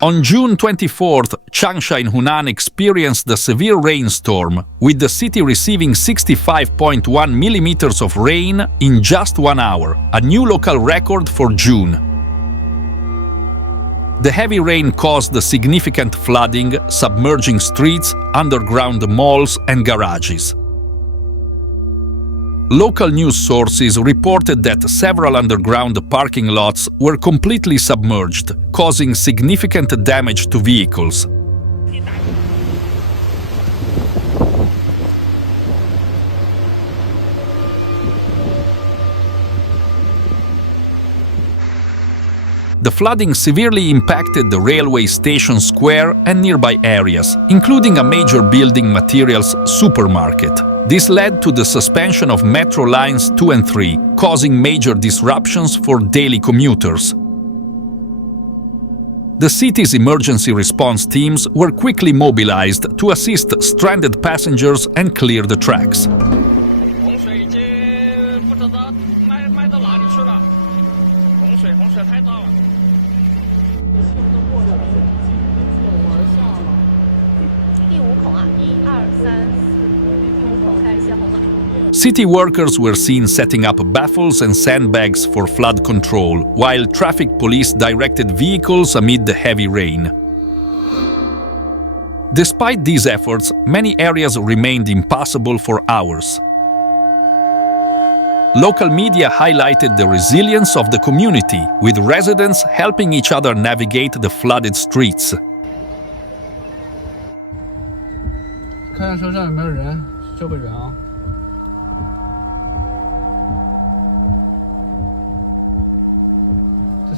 On June 24th, Changsha in Hunan experienced a severe rainstorm, with the city receiving 65.1 millimeters of rain in just 1 hour, a new local record for June. The heavy rain caused significant flooding, submerging streets, underground malls and garages. Local news sources reported that several underground parking lots were completely submerged, causing significant damage to vehicles. The flooding severely impacted the railway station square and nearby areas, including a major building materials supermarket. This led to the suspension of metro lines 2 and 3, causing major disruptions for daily commuters. The city's emergency response teams were quickly mobilized to assist stranded passengers and clear the tracks. City workers were seen setting up baffles and sandbags for flood control, while traffic police directed vehicles amid the heavy rain. Despite these efforts, many areas remained impassable for hours. Local media highlighted the resilience of the community, with residents helping each other navigate the flooded streets. 看看车上有没有人，救个人啊！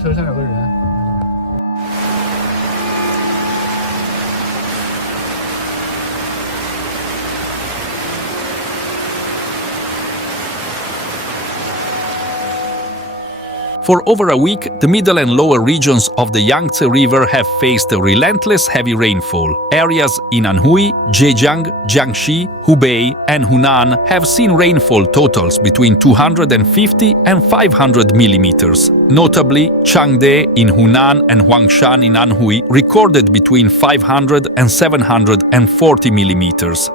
车上有个人。 For over a week, the middle and lower regions of the Yangtze River have faced relentless heavy rainfall. Areas in Anhui, Zhejiang, Jiangxi, Hubei, and Hunan have seen rainfall totals between 250 and 500 millimeters. Notably, Changde in Hunan and Huangshan in Anhui recorded between 500 and 740 millimeters.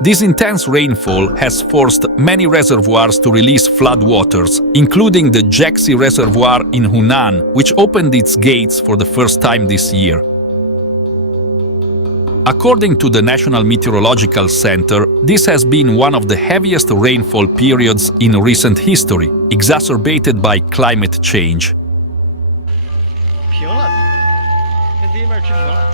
This intense rainfall has forced many reservoirs to release floodwaters, including the Zhexi Reservoir in Hunan, which opened its gates for the first time this year. According to the National Meteorological Center, this has been one of the heaviest rainfall periods in recent history, exacerbated by climate change. 平了，跟地面持平了。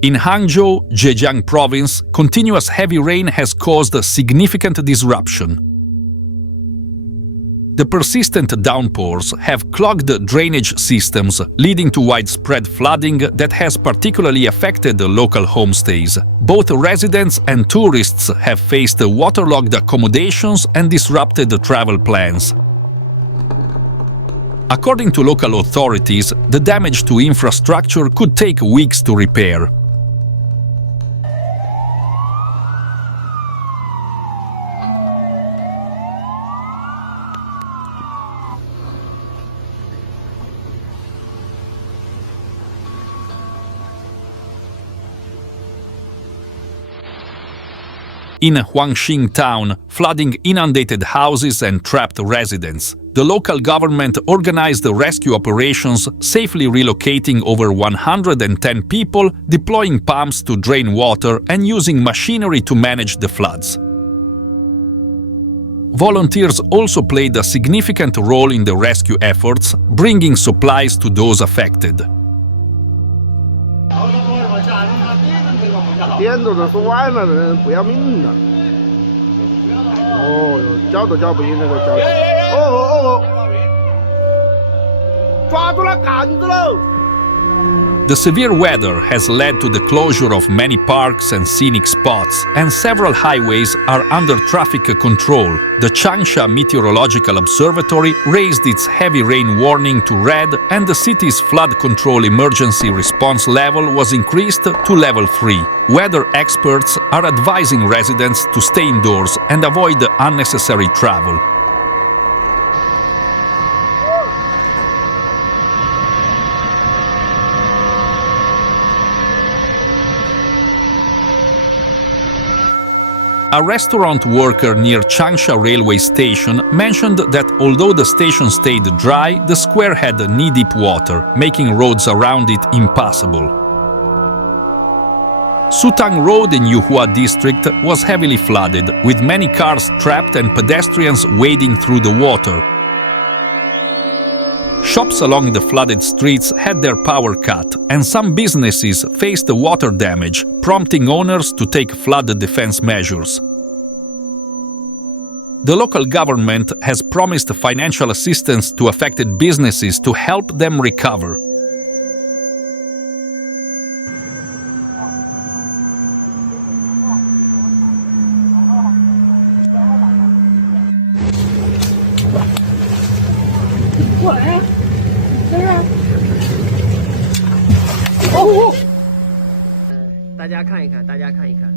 In Hangzhou, Zhejiang Province, continuous heavy rain has caused a significant disruption. The persistent downpours have clogged drainage systems, leading to widespread flooding that has particularly affected the local homestays. Both residents and tourists have faced waterlogged accommodations and disrupted travel plans. According to local authorities, the damage to infrastructure could take weeks to repair. In Huangxing town, flooding inundated houses and trapped residents. The local government organized rescue operations, safely relocating over 110 people, deploying pumps to drain water and using machinery to manage the floods. Volunteers also played a significant role in the rescue efforts, bringing supplies to those affected. 点着的是外面的人不要命了。哦哟，叫都叫不赢那个叫。哦，抓住了，赶住喽！ The severe weather has led to the closure of many parks and scenic spots, and several highways are under traffic control. The Changsha Meteorological Observatory raised its heavy rain warning to red, and the city's flood control emergency response level was increased to level 3. Weather experts are advising residents to stay indoors and avoid unnecessary travel. A restaurant worker near Changsha railway station mentioned that although the station stayed dry, the square had knee-deep water, making roads around it impassable. Sutang Road in Yuhua district was heavily flooded, with many cars trapped and pedestrians wading through the water. Shops along the flooded streets had their power cut, and some businesses faced water damage, prompting owners to take flood defense measures. The local government has promised financial assistance to affected businesses to help them recover.大家看一看，大家看一看，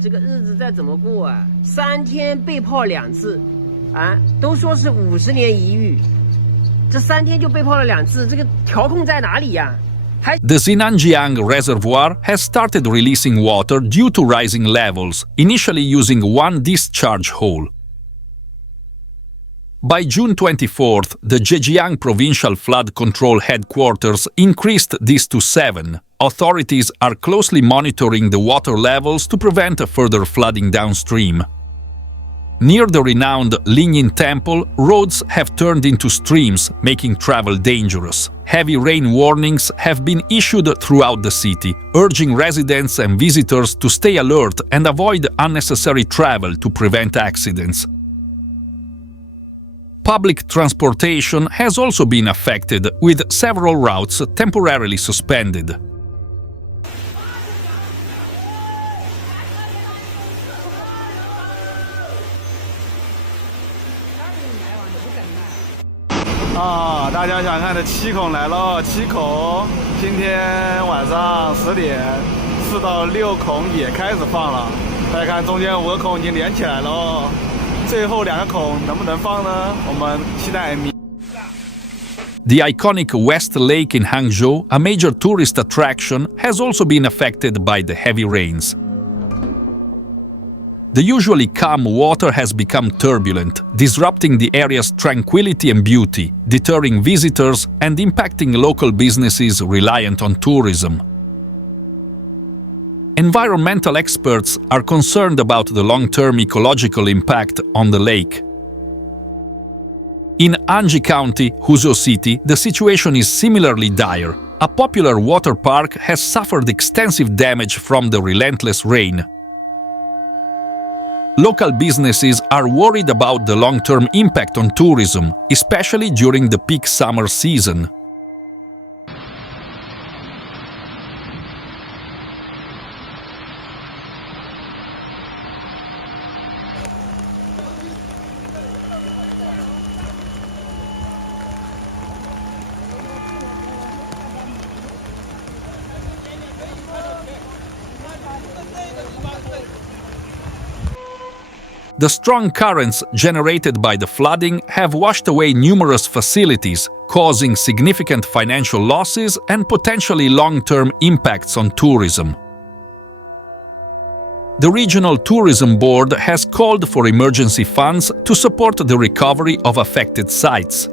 这个日子再怎么过啊？3天被泡2次，啊，都说是50年一遇，这3天就被泡了2次，这个调控在哪里呀？ The Zhejiang Reservoir has started releasing water due to rising levels, initially using one discharge hole. By June 24th, the Zhejiang Provincial Flood Control Headquarters increased this to 7. Authorities are closely monitoring the water levels to prevent further flooding downstream. Near the renowned Lingyin Temple, roads have turned into streams, making travel dangerous. Heavy rain warnings have been issued throughout the city, urging residents and visitors to stay alert and avoid unnecessary travel to prevent accidents. Public transportation has also been affected, with several routes temporarily suspended.大家想看的7孔来了，7孔，今天晚上10点，4到6孔也开始放了。大家看，中间5个孔已经连起来了，最后2个孔能不能放呢？我们期待明。The iconic West Lake in Hangzhou, a major tourist attraction, has also been affected by the heavy rains. The usually calm water has become turbulent, disrupting the area's tranquility and beauty, deterring visitors and impacting local businesses reliant on tourism. Environmental experts are concerned about the long-term ecological impact on the lake. In Anhui County, Huzhou City, the situation is similarly dire. A popular water park has suffered extensive damage from the relentless rain. Local businesses are worried about the long-term impact on tourism, especially during the peak summer season. The strong currents generated by the flooding have washed away numerous facilities, causing significant financial losses and potentially long-term impacts on tourism. The Regional Tourism Board has called for emergency funds to support the recovery of affected sites.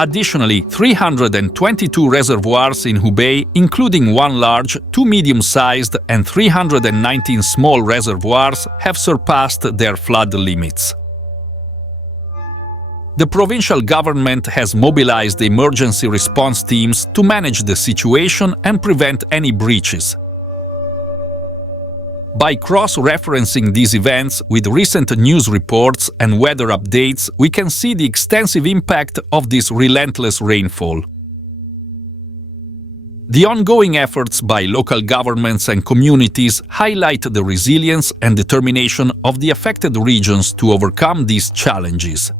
Additionally, 322 reservoirs in Hubei, including one large, 2 medium-sized and 319 small reservoirs, have surpassed their flood limits. The provincial government has mobilized emergency response teams to manage the situation and prevent any breaches. By cross-referencing these events with recent news reports and weather updates, we can see the extensive impact of this relentless rainfall. The ongoing efforts by local governments and communities highlight the resilience and determination of the affected regions to overcome these challenges.